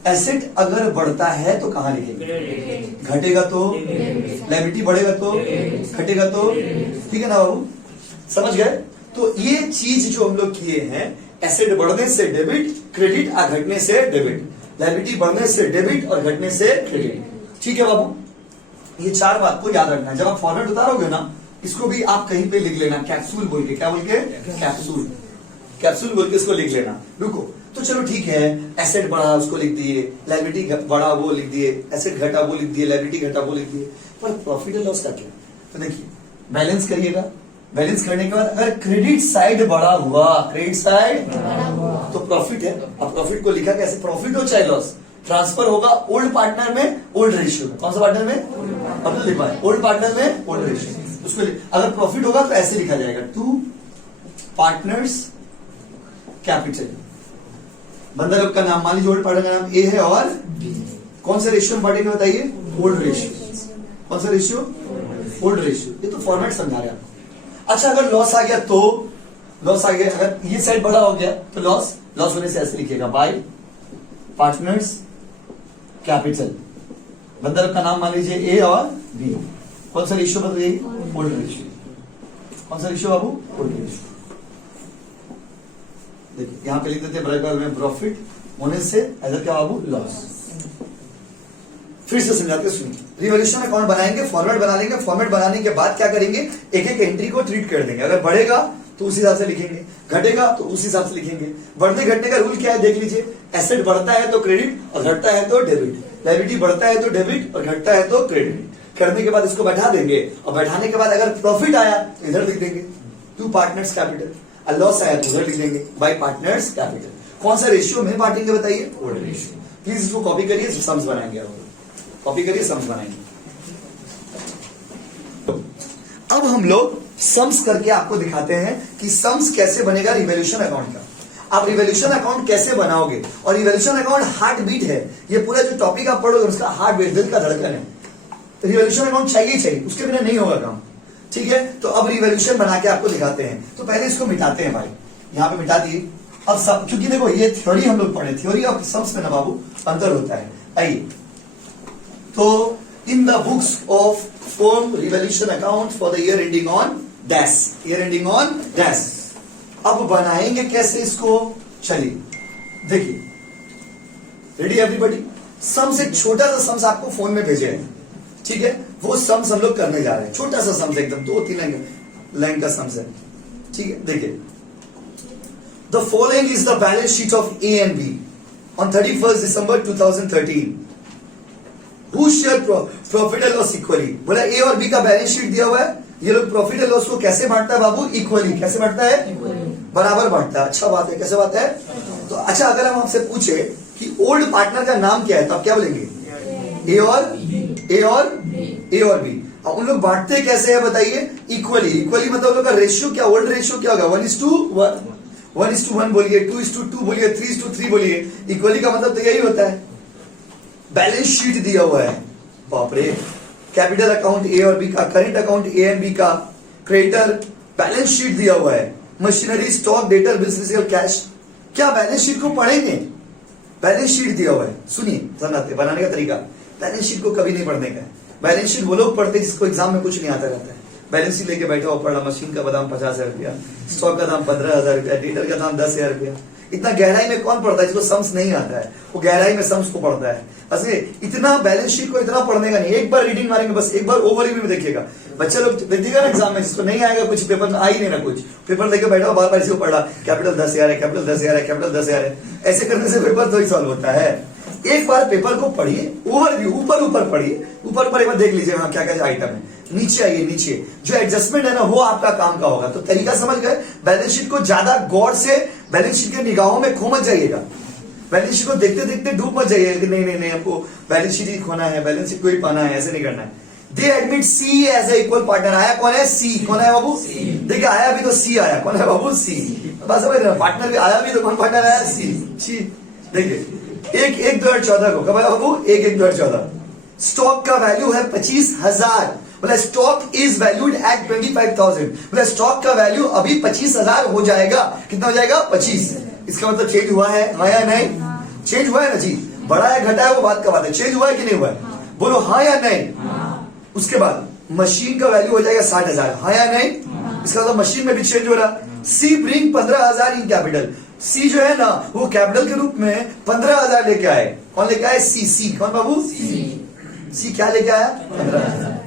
एसेट अगर बढ़ता है तो कहां लिखेंगे? घटेगा तो, लायबिलिटी बढ़ेगा तो, घटेगा तो, ठीक है ना बाबू? समझ गए? तो ये चीज जो हम लोग किए हैं, एसेट बढ़ने से डेबिट, क्रेडिट और घटने से डेबिट, लायबिलिटी बढ़ने से डेबिट और घटने से क्रेडिट, ठीक है बाबू? ये 4 बात को याद रखना है। जब आप फॉर्मेट उतारोगे ना, इसको भी आप कहीं पे लिख लेना, कैप्सूल बोल के। क्या बोल के? कैप्सूल। कैप्सूल बोल के इसको लिख लेना। रुको, तो चलो ठीक है, एसेट बढ़ा उसको लिख दिए, लायबिलिटी बढ़ा वो लिख दिए, एसेट घटा वो लिख दिए, लायबिलिटी घटा वो लिख दिए, पर प्रॉफिट एंड लॉस का क्या? तो देखिए, बैलेंस करिएगा। बैलेंस करने के बाद अगर क्रेडिट साइड बढ़ा हुआ, क्रेडिट साइड तो प्रॉफिट है। अब प्रॉफिट को लिखा कैसे? प्रॉफिट हो चाहे लॉस, ट्रांसफर होगा ओल्ड पार्टनर में ओल्ड रेशियो में। कौन सा पार्टनर में? अब लिखा है ओल्ड पार्टनर में ओल्ड रेशियो। उसको अगर प्रॉफिट होगा तो ऐसे लिखा जाएगा, टू पार्टनर्स कैपिटल। बंदा लोग का नाम, मान लीजिए ओल्ड पार्टनर का नाम ए है और बी। कौन सा रेशियो में बांटेंगे बताइए? Old ratio. कौन सा रेशियो? Old ratio. ये तो फॉर्मेट समझा रहे हैं आपको। अच्छा, अगर लॉस आ गया तो, लॉस आ गया, अगर ये साइड बड़ा हो गया तो लॉस, लॉस होने से ऐसे लिखिएगा, बाय पार्टनर्स कैपिटल। बंदा लोग का नाम मान लीजिए ए और बी। कौन सा रेशियो बताइए? Old ratio. कौन सा रेशियो बाबू? Old ratio. देखिए यहां पे लिख देते हैं बराबर में प्रॉफिट होने से इधर क्या बाबू? लॉस। फिर से समझाते सुनिए। रिवैल्यूएशन अकाउंट बनाएंगे, फॉर्मेट बना लेंगे, फॉर्मेट बनाने के बाद क्या करेंगे? एक एक एंट्री को ट्रीट कर देंगे। अगर बढ़ेगा तो उस हिसाब से लिखेंगे, घटेगा तो उस हिसाब से लिखेंगे। बढ़ने घटने का रूल क्या है देख लीजिए। एसेट बढ़ता है तो क्रेडिट और घटता है तो डेबिट, लायबिलिटी बढ़ता है तो डेबिट और घटता है तो क्रेडिट। करने के बाद इसको बैठा देंगे और बैठाने के बाद अगर प्रॉफिट आया तो इधर लिख देंगे टू पार्टनर्स कैपिटल, और लॉस आया तो उधर लिख देंगे बाय पार्टनर्स कैपिटल। कौन सा रेशियो में बांटेंगे बताइए? Old ratio. प्लीज इसको कॉपी करिए, सम्स बनाएंगे आप। कॉपी करिए, सम्स बनाएंगे। अब हम लोग सम्स करके आपको दिखाते हैं कि सम्स कैसे बनेगा रिवॉल्यूशन अकाउंट का। आप रिवॉल्यूशन अकाउंट कैसे बनाओगे, और रिवॉल्यूशन अकाउंट हार्ट बीट है, ये पूरा जो टॉपिक आप पढ़ोगे उसका हार्ट बीट, दिल का धड़कन है। रिवॉल्यूशन अकाउंट चाहिए ही चाहिए, उसके बिना नहीं होगा काम, ठीक है। तो अब रिवॉल्यूशन बना के आपको दिखाते हैं। तो पहले इसको मिटाते हैं भाई, यहाँ पे मिटा दिए। अब सब, क्योंकि देखो ये थ्योरी हम लोग पढ़े, थ्योरी और सम्स में ना बाबू अंतर होता है। आइए, तो in the books of form revolution account for the year ending on dash, year ending on dash. अब बनाएंगे कैसे इसको, चलिए देखिए, रेडी एवरीबॉडी। सम्स एक छोटा सा सम्स आपको फोन में भेजे हैं, ठीक है, वो सम्स हम लोग करने जा रहे हैं। छोटा सा सम्स, एकदम 2-3 लाइन का सम्स है, ठीक है। देखिए, the following is the balance sheet of A and be on 31 December 2013। Who share profit and loss equally. बोला ए और बी का बैलेंस शीट दिया हुआ है, ये लोग प्रॉफिट एंड लॉस को कैसे बांटता है बाबू, इक्वली। कैसे बांटता है, बराबर बांटता है। अच्छा बात है, कैसे बात है। तो अच्छा, अगर हम आपसे पूछे कि ओल्ड पार्टनर का नाम क्या है, तो आप क्या बोलेंगे, ए और बी। अब उन लोग बांटते कैसे है बताइए, इक्वली। इक्वली मतलब उन लोग का रेशियो क्या, ओल्ड रेशियो क्या होगा, 1:1 बोलिए, 2:2 बोलिए, 3:3 बोलिए। इक्वली का मतलब तो यही होता है। बैलेंस शीट दिया हुआ है, बाप रे, कैपिटल अकाउंट ए और बी का, current account A and B का, क्रेडिटर, बैलेंस शीट दिया हुआ है, machinery, stock, debtor, bills receivable, cash. क्या बैलेंस शीट को पढ़ेंगे, बैलेंस शीट दिया हुआ है। सुनिए समझाते बनाने का तरीका, बैलेंस शीट को कभी नहीं पढ़ने का है। बैलेंस शीट वो लोग पढ़ते जिसको एग्जाम में कुछ नहीं आता रहता है। बैलेंस शीट लेके बैठा हो, पढ़ा, मशीन का दाम 50,000 रुपया, स्टॉक का दाम 15,000 रुपया, डेटर का दाम 10,000 रुपया। इतना गहराई में कौन पढ़ता है, जिसको सम्स नहीं आता है वो गहराई में सम्स को पढ़ता है। असली इतना बैलेंस शीट को इतना पढ़ने का नहीं, एक बार रीडिंग मारेंगे बस, एक बार ओवरव्यू में देखिएगा। बच्चे लोग देखिएगा ना एग्जाम में, जिसको नहीं आएगा कुछ, पेपर में आ ही नहीं ना कुछ, पेपर लेके बैठा बार बार इसको पढ़ा, कैपिटल 10,000 है, कैपिटल 10,000 है, कैपिटल 10,000 है। ऐसे करने से पेपर तो ही सॉल्व होता है। एक बार पेपर को पढ़िए, ओवरव्यू ऊपर पढ़िए, ऊपर एक बार देख लीजिए वहां क्या क्या आइटम है। नीचे आइए, नीचे जो एडजस्टमेंट है ना वो आपका काम का होगा। तो तरीका समझ गए। बैलेंस शीट को ज्यादा गौर से, बैलेंस शीट के निगाहों में खो मत जाइएगा। बैलेंस शीट को देखते देखते डूब मत जाइएगा कि नहीं हमको बैलेंस शीट ही खोना है, बैलेंस शीट को ही पाना है, ऐसे नहीं करना है। They admit C as a equal partner. आया कौन है, सी। कौन है बाबू, देखिए आया भी तो सी आया। कौन है बाबू, सी। बस समझ रहे, पार्टनर भी आया भी तो कौन पार्टनर आया, सी। देखिए 1/1/2014 को कब आया बाबू, 1/1/2014। स्टॉक का वैल्यू है 25,000। बोला स्टॉक इज वैल्यूड एट 25,000। बोला स्टॉक का वैल्यू अभी 25,000 हो जाएगा। कितना हो जाएगा, 25। इसका मतलब चेंज हुआ है, हाँ या नहीं, चेंज हुआ है ना जी। बड़ा है घटा है वो बात का बात है, चेंज हुआ है कि नहीं हुआ है, बोलो हाँ या नहीं। उसके बाद मशीन का वैल्यू हो जाएगा 60,000, हाँ या नहीं। इसका मतलब मशीन में भी चेंज हो रहा। सी ब्रिंग 15,000 इन कैपिटल। सी जो है ना वो कैपिटल के रूप में 15,000 लेके आए। कौन लेके आए, सी। कौन बाबू, सी क्या लेके आया, 15,000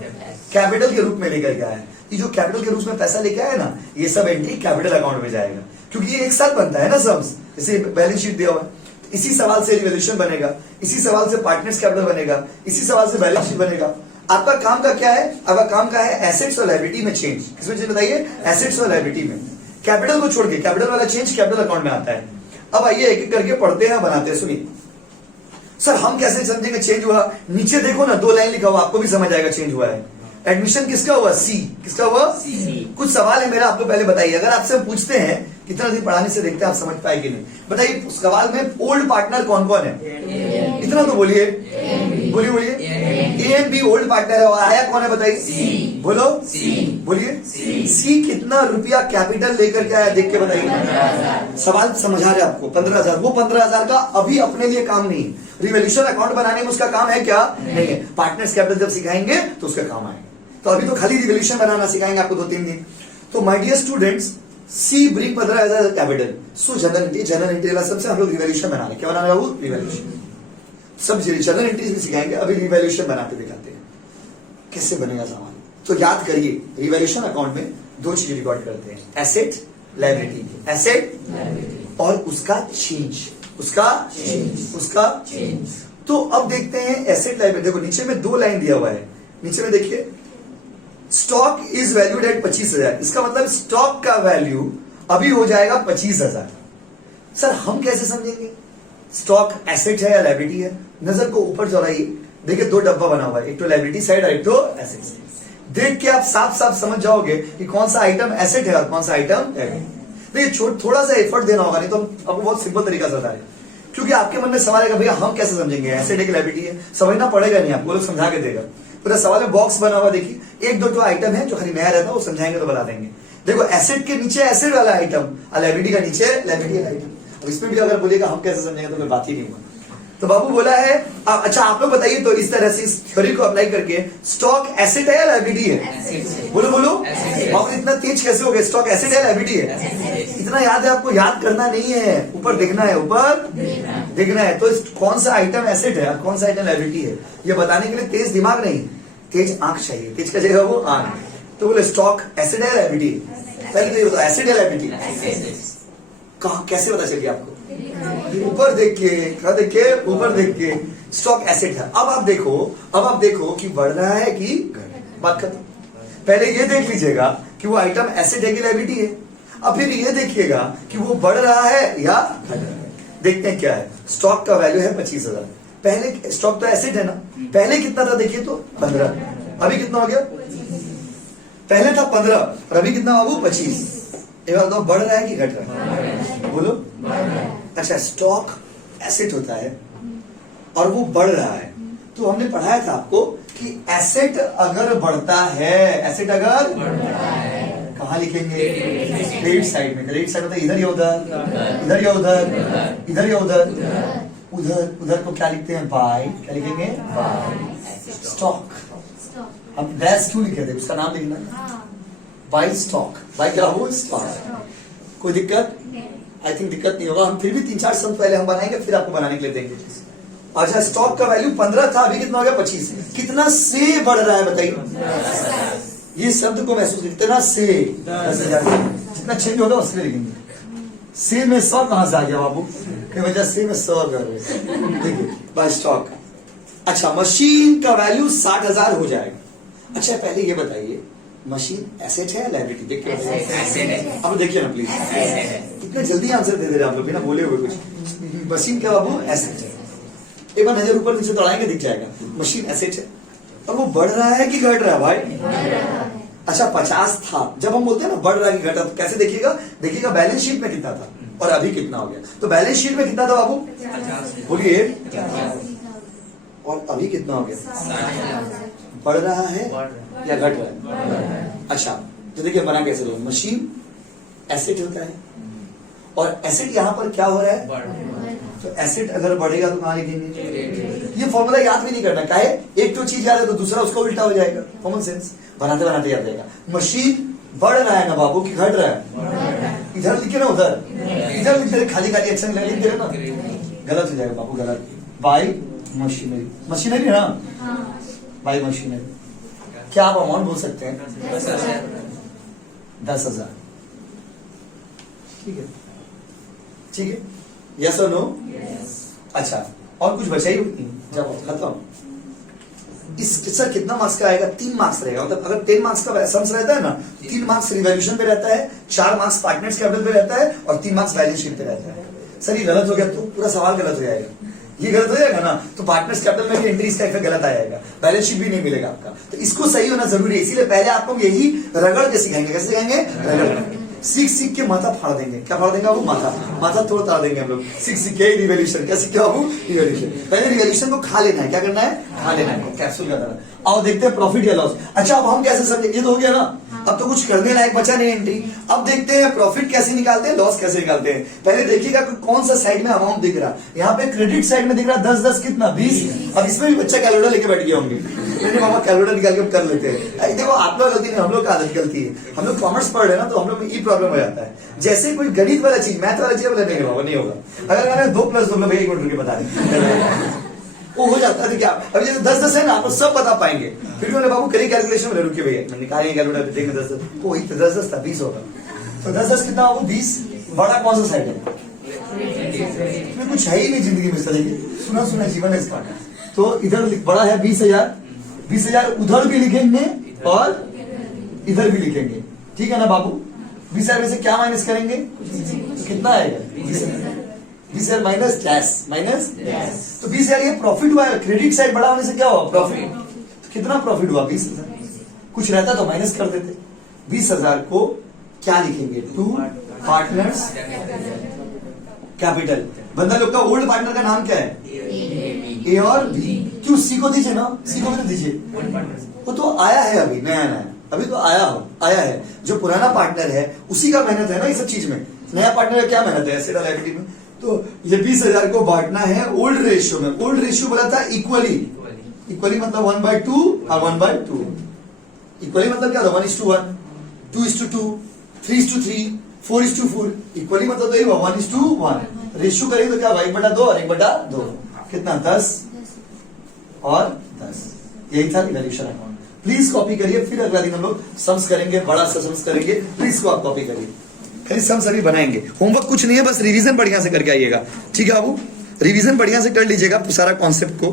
कैपिटल के रूप में लेकर के आया। ये जो कैपिटल के रूप में पैसा लेके आया ना, ये सब एंट्री कैपिटल अकाउंट में जाएगा, क्योंकि ये एक साथ बनता है ना सम्स। जैसे बैलेंस शीट दिया हुआ है, इसी सवाल से रिवॉल्यूशन बनेगा, इसी सवाल से पार्टनर्स कैपिटल बनेगा, इसी सवाल से बैलेंस शीट बनेगा। आपका काम का क्या है, आपका काम का है एसेट्स और लायबिलिटी में चेंज। किसमें चेंज बताइए, एसेट्स और लायबिलिटी में। कैपिटल को छोड़ के कैपिटल वाला चेंज कैपिटल अकाउंट में आता है। अब आइए एक एक करके पढ़ते हैं, बनाते हैं। सुनिए सर हम कैसे समझेंगे चेंज हुआ, नीचे देखो ना 2 लाइन लिखा हुआ, आपको भी समझ आएगा चेंज हुआ है। एडमिशन किसका हुआ, सी। किसका हुआ, सी। कुछ सवाल है मेरा, आप तो पहले बताइए। अगर आपसे पूछते हैं कितना दिन पढ़ाने से देखते हैं आप समझ पाए कि नहीं, बताइए सवाल में ओल्ड पार्टनर कौन कौन है, इतना तो बोलिए, बोलिए A and B old partner है। और आया कौन है बताइए, बोलो बोलिए। सी कितना रुपया कैपिटल लेकर के आया, देख के बताइए। सवाल समझा रहे आपको, 15,000। वो 15,000 का अभी अपने लिए काम नहीं, रिवॉल्यूशन अकाउंट बनाने में उसका काम है क्या, नहीं है। पार्टनर्स कैपिटल जब सिखाएंगे तो उसका काम आएगा। तो अभी तो खाली रिवॉल्यूशन बनाना सिखाएंगे आपको 2-3 दिन। तो my dear students, C bring 15,000 capital. So general entry वाला सबसे हम लोग रिवॉल्यूशन बना रहे। क्या बना रहे हैं वो, रिवॉल्यूशन। सब जनरल एंट्रीज भी सिखाएंगे, अभी रिवॉल्यूशन बनाते दिखाते हैं कैसे बनेगा सवाल। तो याद करिए, रिवॉल्यूशन अकाउंट में 2 चीजें रिकॉर्ड करते हैं, एसेट लायबिलिटी। एसेट और उसका चेंज, उसका चेंज। तो अब देखते हैं एसेट लायबिलिटी। देखो नीचे में 2 लाइन दिया हुआ है, नीचे में देखिए स्टॉक इज वैल्यूड एट 25,000। इसका मतलब स्टॉक का वैल्यू अभी हो जाएगा 25,000। सर हम कैसे समझेंगे स्टॉक एसेट है या लायबिलिटी है? नजर को ऊपर चढ़ाइए, देखिए दो डब्बा बना हुआ है, एक तो लायबिलिटी साइड और एक तो एसेट साइड। देख के आप साफ साफ समझ जाओगे कि कौन सा आइटम एसेट है और कौन सा आइटम देखिए थोड़ा सा एफर्ट देना होगा, नहीं तो आपको बहुत सिंपल तरीका से बता रहे, क्योंकि आपके मन में सवाल है भैया हम कैसे समझेंगे एसेट है कि लायबिलिटी है, समझना पड़ेगा नहीं, आपको लोग समझा के देगा। पूरा सवाल में बॉक्स बना हुआ देखिए, एक दो जो आइटम है जो खाली नया रहता है वो समझाएंगे तो बता देंगे। देखो एसेट के नीचे एसेट वाला आइटम और लायबिलिटी का नीचे लायबिलिटी वाला आइटम। अब इसमें भी अगर बोलेगा हम कैसे समझेंगे तो कोई बात ही नहीं हुआ। तो बाबू बोला है अच्छा आप लोग बताइए तो इस तरह से इस थ्योरी को अप्लाई करके स्टॉक एसेट है या लायबिलिटी है? बोलो बोलो बाबू इतना तेज कैसे हो गए? स्टॉक एसेट है लायबिलिटी है? इतना याद है आपको? याद करना नहीं है, ऊपर देखना है, ऊपर देखना है। तो कौन सा आइटम एसेट है और कौन सा आइटम लायबिलिटी है ये बताने के लिए तेज दिमाग नहीं, तेज आंख चाहिए। तेज क्या चाहिए बाबू? आंख। तो बोले स्टॉक एसेट है लायबिलिटी? पहले तो ये बताओ एसेट है लायबिलिटी कहाँ कैसे पता चलिए आपको? ऊपर देख के, क्या देख के? ऊपर देख के स्टॉक एसेट है। अब आप देखो कि बढ़ रहा है कि बात खत्म। पहले ये देख लीजिएगा कि वो आइटम एसेट है कि लायबिलिटी है, अब फिर ये देखिएगा कि वो बढ़ रहा है या घट रहा है। देखते हैं क्या है। स्टॉक का वैल्यू है 25,000। पहले स्टॉक तो एसेट है ना, पहले कितना था देखिए तो 15, अभी कितना हो गया? पहले था 15 और अभी कितना बाबू? 25। एक बार तो बढ़ रहा है कि घट रहा है? बोलो। अच्छा स्टॉक एसेट होता है और वो बढ़ रहा है, तो हमने पढ़ाया था आपको कि एसेट अगर बढ़ता है, एसेट अगर कहाँ लिखेंगे? क्रेडिट साइड में। क्रेडिट साइड होता है इधर या उधर, इधर या उधर, इधर या उधर, उधर। उधर को क्या लिखते हैं? बाय। क्या लिखेंगे? Bye stock. हम डैश क्यों लिखे थे? उसका नाम लिखना बाय स्टॉक। बाय क्या हो? स्टॉक। कोई दिक्कत? आई थिंक दिक्कत नहीं होगा। हम फिर भी 3-4 सम पहले हम बनाएंगे फिर आपको बनाने के लिए देंगे। अच्छा स्टॉक का वैल्यू 15 था, अभी कितना हो गया? 25। कितना से बढ़ रहा है बताइए? ये शब्द को महसूस कितना से? 10,000। जितना चेंज होगा उसके लिए लिखेंगे। से में 100 कहां से आ गया बाबू? की वजह से में 100 कर रहे। देखिए बाय स्टॉक। अच्छा मशीन का वैल्यू 60,000 हो जाएगा। अच्छा पहले ये बताइए मशीन एसेट है लायबिलिटी? देखिए अब देखिए ना प्लीज, इतने जल्दी आंसर दे दे रहे आप लोग बिना बोले हुए कुछ। मशीन क्या बाबू? एसेट है। एक बार नजर ऊपर नीचे दौड़ाएंगे दिख जाएगा। मशीन एसेट है और वो बढ़ रहा है कि घट रहा है भाई? अच्छा 50 था, जब हम बोलते हैं ना बढ़ रहा है कि घट रहा है तो कैसे देखिएगा? देखिएगा बैलेंस शीट में कितना था और अभी कितना हो गया। तो बैलेंस शीट में कितना था बाबू? बोलिए। और अभी कितना हो गया? बढ़ रहा है या घट रहा है? अच्छा तो देखिए बना कैसे लो, मशीन एसेट होता है और एसेट यहाँ पर क्या हो रहा है? तो एसेट अगर बढ़ेगा तो कहाँ लिखेंगे? ये फॉर्मूला याद भी नहीं करना, क्या है? एक तो चीज याद है तो दूसरा उसका उल्टा हो जाएगा। कॉमन सेंस बनाते बनाते याद रहेगा। मशीन बढ़ रहा है ना बाबू कि घट रहा है? इधर लिखे ना उधर, इधर लिख दे, खाली खाली एक्शन लिख दे ना, गलत हो जाएगा बाबू, गलत। बाई मशीनरी, मशीनरी है ना, बाई मशीनरी। क्या आप अमाउंट बोल सकते हैं? 10,000। ठीक है, ठीक है, यस और नो? अच्छा और कुछ बचा ही नहीं, जब खत्म। इस सर कितना मार्क्स का आएगा? 3 मार्क्स रहेगा। मतलब अगर 10 मार्क्स का सम्स रहता है ना, 3 मार्क्स रिवॉल्यूशन पे रहता है, 4 मार्क्स पार्टनर्स कैपिटल पे रहता है और 3 मार्क्स बैलेंस शीट पे रहता है। सर ये गलत हो गया तो पूरा सवाल गलत हो जाएगा। ये गलत हो जाएगा ना तो पार्टनर्स कैपिटल में भी एंट्री इसका इफेक्ट गलत आएगा, बैलेंस शीट भी नहीं मिलेगा आपका। तो इसको सही होना जरूरी है, इसीलिए पहले आपको यही रगड़ के सिखाएंगे। कैसे सिखाएंगे? रगड़ सीख सीख के माथा फाड़ देंगे। क्या फाड़ देंगे बाबू? माथा तोड़ ताड़ देंगे हम लोग सीख सीख के। रिवॉल्यूशन क्या सीखे बाबू? रिवॉल्यूशन। पहले रिवॉल्यूशन को खा लेना है। क्या करना है? खा लेना है कैप्सूल का तरह। आओ देखते हैं प्रॉफिट या लॉस। अच्छा अब हम कैसे समझे? ये तो हो गया ना, अब तो कुछ करने लायक बचा नहीं एंट्री। अब देखते हैं प्रॉफिट कैसे निकालते हैं, लॉस कैसे निकालते हैं। पहले देखिएगा कौन सा साइड में अमाउंट दिख रहा है। यहाँ पे क्रेडिट साइड में दिख रहा है 10-10 कितना? 20। अब इसमें भी बच्चा कैलकुलेटर लेके बैठ गया होंगे, नहीं मामा कैलकुलेटर निकाल के कर लेते हैं। देखो आप लोग गलती नहीं, हम लोग का आदत गलती है। हम लोग कॉमर्स पढ़ रहे हैं ना तो हम लोग में ये प्रॉब्लम हो जाता है। जैसे कोई गणित वाला चीज, मैथ वाला चीज बोले नहीं बाबा नहीं होगा। अगर मैंने 2 + 2 भैया 1 मिनट रुके बता दें वो हो जाता है। क्या अभी जैसे 10-10 है ना, आप सब बता पाएंगे। फिर भी बाबू करिए कैलकुलेशन में, रुकिए भैया निकालेंगे कैलकुलेटर, देखेंगे 10-10 वही तो 10-10 था 20 होगा। तो 10-10 कितना बाबू? 20। बड़ा कौन सा साइड है? इसमें कुछ है ही नहीं जिंदगी में। देखिए सुना सुना जीवन है इसका। तो इधर बड़ा है 20,000, 20,000 उधर भी लिखेंगे और इधर भी लिखेंगे। ठीक है ना बाबू? 20,000 में से क्या माइनस करेंगे? कितना आएगा? 20,000 माइनस कैश माइनस तो 20,000 ये प्रॉफिट हुआ है। क्रेडिट साइड बड़ा होने से क्या हुआ प्रॉफिट। तो कितना प्रॉफिट हुआ 20,000। कुछ रहता तो माइनस कर देते। 20,000 को क्या लिखेंगे टू पार्टनर्स कैपिटल। बंदा लोग का ओल्ड पार्टनर का नाम क्या है ए और बी। क्यों सी को दीजिए ना, सी को भी तो दीजिए। वो तो आया है अभी नया नया, अभी तो आया है। जो पुराना पार्टनर है उसी का मेहनत है ना ये सब चीज में। नया पार्टनर का क्या मेहनत है एसेट और लायबिलिटी में। तो ये 20,000 को बांटना है ओल्ड रेशियो में। ओल्ड रेशियो बोला था इक्वली। इक्वली मतलब 1/2 और 1/2। इक्वली मतलब क्या था 1:1, 2:2, 3:3, 4:4। इक्वली मतलब तो यही हुआ 1:1। रेशियो करेंगे तो क्या होगा 1/2 और 1/2 कितना 10 और 10। यही था रिवैल्यूएशन अकाउंट। प्लीज कॉपी करिए, फिर अगला दिन हम लोग सम्स करेंगे, बड़ा सा सम्स करेंगे। प्लीज को आप कॉपी करिए, खाली सम्स अभी बनाएंगे। होमवर्क कुछ नहीं है, बस रिवीजन बढ़िया से करके आइएगा। ठीक है बाबू, रिवीजन बढ़िया से कर लीजिएगा सारा कॉन्सेप्ट को।